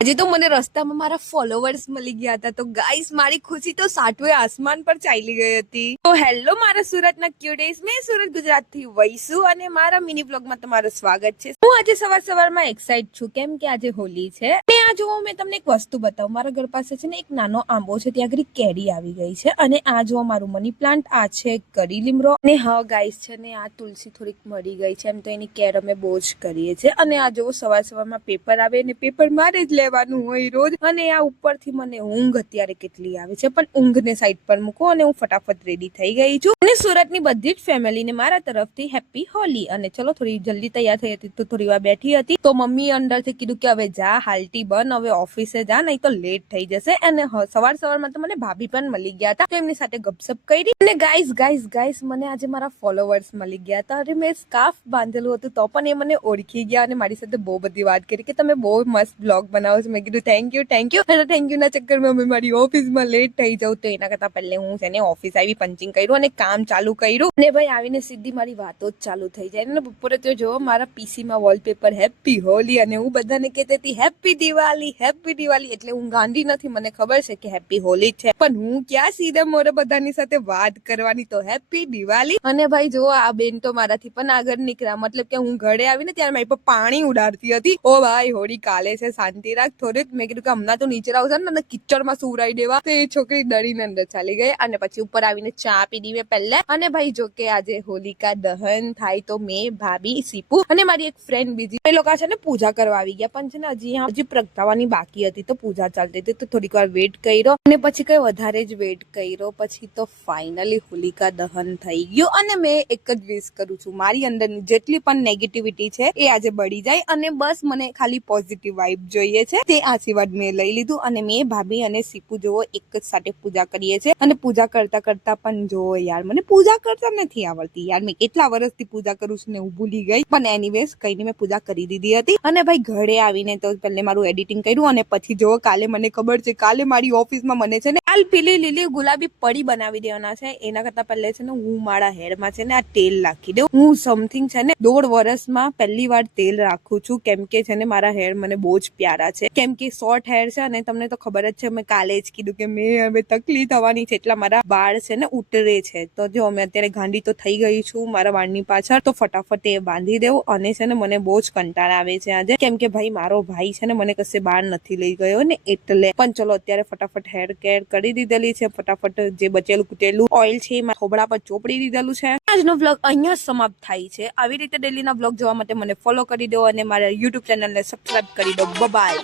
આજે તો મને રસ્તામાં મારા ફોલોવર્સ મળી ગયા હતા તો ગાઈસ મારી ખુશી તો સાતવે આસમાન પર ચાલી ગઈ હતી। તો હેલો મારા સુરતના ક્યુટેસ, મેં સુરત ગુજરાતથી વૈસુ અને મારા મિની વ્લોગમાં તમારું સ્વાગત છે। હું આજે સવારમાં એક્સાઇટ છું કેમ કે આજે હોલી છે। અને આ જો મેં તમને એક વસ્તુ બતાવું, મારા ઘર પાસે છે ને એક નાનો આંબો છે, ત્યાં આગળ કેરી આવી ગઈ છે અને આ જો મારું મની પ્લાન્ટ, આ છે કરી લીમડો અને હા ગાઈસ છે ને આ તુલસી થોડીક મરી ગઈ છે, એમ તો એની કેર અમે બહુ જ કરીએ છીએ। અને આ જો સવારમાં પેપર આવે ને પેપર મારે જ હોય રોજ, અને આ ઉપરથી મને ઊંઘ અત્યારે કેટલી આવે છે, પણ ઊંઘને સાઈડ પર મૂકો અને હું ફટાફટ રેડી થઈ ગઈ છું। અને સુરતની બધી જ ફેમિલીને મારા તરફથી હેપી હોલી। અને ચલો થોડી જલ્દી તૈયાર થઈ હતી તો થોડી વાર બેઠી હતી તો મમ્મી અંદરથી કીધું કે હવે જા, હાલતી બન, હવે ઓફિસે જા, નહીં તો લેટ થઈ જશે। અને સવારમાં તો મને ભાભી પણ મળી ગયા હતા, તો એમની સાથે ગપસપ કરી। અને ગાઈસ મને આજે મારા ફોલોવર્સ મળી ગયા હતા। અરે મેં સ્કાર્ફ બાંધેલું હતું તો પણ એ મને ઓળખી ગયા અને મારી સાથે બહુ બધી વાત કરી કે તમે બહુ મસ્ત બ્લોગ બનાવો છો। મેં કીધું થેન્ક યુ અને થેન્ક યુ ના ચક્કરમાં અમે મારી ઓફિસમાં લેટ થઈ જાઉં, તો એના કરતા પહેલે હું છે ને ઓફિસ આવી, પંચિંગ કર્યું અને કામ ચાલુ કર્યું અને ભાઈ આવીને સીધી મારી વાતો જ ચાલુ થઈ જાય। અને બપોરે તો જો મારા પીસીમાં વોલપેપર હેપી હોલી અને હું બધાને કહેતી હતી હેપી દિવાળી, હેપી દિવાળી। એટલે હું ગાંધી નથી, મને ખબર છે કે હેપી હોલી છે, પણ હું ક્યાં સીધા મોરે બધાની સાથે વાત કરવાની, તો હેપી દિવાળી। અને ભાઈ જો આ બેન તો મારાથી પણ આગળ નીકળ્યા, મતલબ કે હું ઘરે આવીને ત્યારે મારી પર પાણી ઉડાડતી હતી। ઓ ભાઈ હોળી કાલે છે, શાંતિ રાખ થોડીક। મેં કીધું કે હમણાં તો નીચે આવશે ને કિચડમાં સુવરાઈ દેવા, તો એ છોકરી ડરીને અંદર ચાલી ગઈ। અને પછી ઉપર આવીને ચા પી દીધી પહેલા। અને ભાઈ જો કે આજે હોલિકા દહન થાય તો મેં, ભાભી, સીપુ અને મારી એક ફ્રેન્ડ બીજી, એ લોકો છે ને પૂજા કરવા આવી ગયા, પણ છે ને હજી પ્રગટાવાની બાકી હતી તો પૂજા ચાલતી હતી, તો થોડીક વાર વેટ કર્યો અને પછી કઈ વધારે જ વેટ કર્યો, પછી તો ફાઇનલી હોલિકા દહન થઈ ગયું। અને મેં એક જ વિશ કરું છું, મારી અંદરની જેટલી પણ નેગેટિવિટી છે એ આજે બળી જાય અને બસ મને ખાલી પોઝિટિવ વાઇબ જોઈએ છે। તે આશીર્વાદ મેં લઈ લીધું અને મેં, ભાભી અને સીપુ જોવો એક જ સાથે પૂજા કરીએ છીએ। અને પૂજા કરતા પણ જોવો યાર, મને પૂજા કરતા નથી આવડતી યાર, મેં કેટલા વર્ષથી પૂજા કરું છું ને હું ભૂલી ગઈ, પણ એનીવેઝ કઈ નહીં, મેં પૂજા કરી દીધી હતી। અને ભાઈ ઘરે આવીને તો પહેલે મારું એડિટિંગ કર્યું અને પછી જોવો કાલે મને ખબર છે, કાલે મારી ઓફિસમાં મને છે ને લાલ, પીલી, લીલી, ગુલાબી પડી બનાવી દેવાના છે। એના કરતા પહેલે છે ને હું મારા હેરમાં છે ને આ તેલ નાખી દઉં। હું સમથિંગ છે ને 1.5 વર્ષમાં પહેલી વાર તેલ રાખું છું, કેમ કે છે ને મારા હેર મને બહુ જ પ્યારા છે, કેમ કે શોર્ટ હેર છે અને તમને તો ખબર જ છે, મેં કાલે જ કીધું કે મેં હવે તકલીફ થવાની છે, એટલા મારા વાળ છે ને ઉતરે છે। તો જો અમે અત્યારે ગાંડી તો થઈ ગઈ છું મારા વાળની પાછળ, તો ફટાફટ એ બાંધી દેવું। અને છે ને મને બહુ જ કંટાળ આવે છે આજે, કેમ કે ભાઈ મારો ભાઈ છે ને મને કશે બહાર નથી લઈ ગયો ને એટલે। પણ ચલો અત્યારે ફટાફટ હેર કેર કરી દીધેલી છે, ફટાફટ જે બચેલું કુટેલું ઓઇલ છે એમાં ખોબડા પર ચોપડી દીધેલું છે। આજનો વ્લોગ અહીંયા સમાપ્ત થાય છે। આવી રીતે ડેલીના વ્લોગ જોવા માટે મને ફોલો કરી દો અને મારા યુટ્યુબ ચેનલને સબસ્ક્રાઇબ કરી દો। બાય।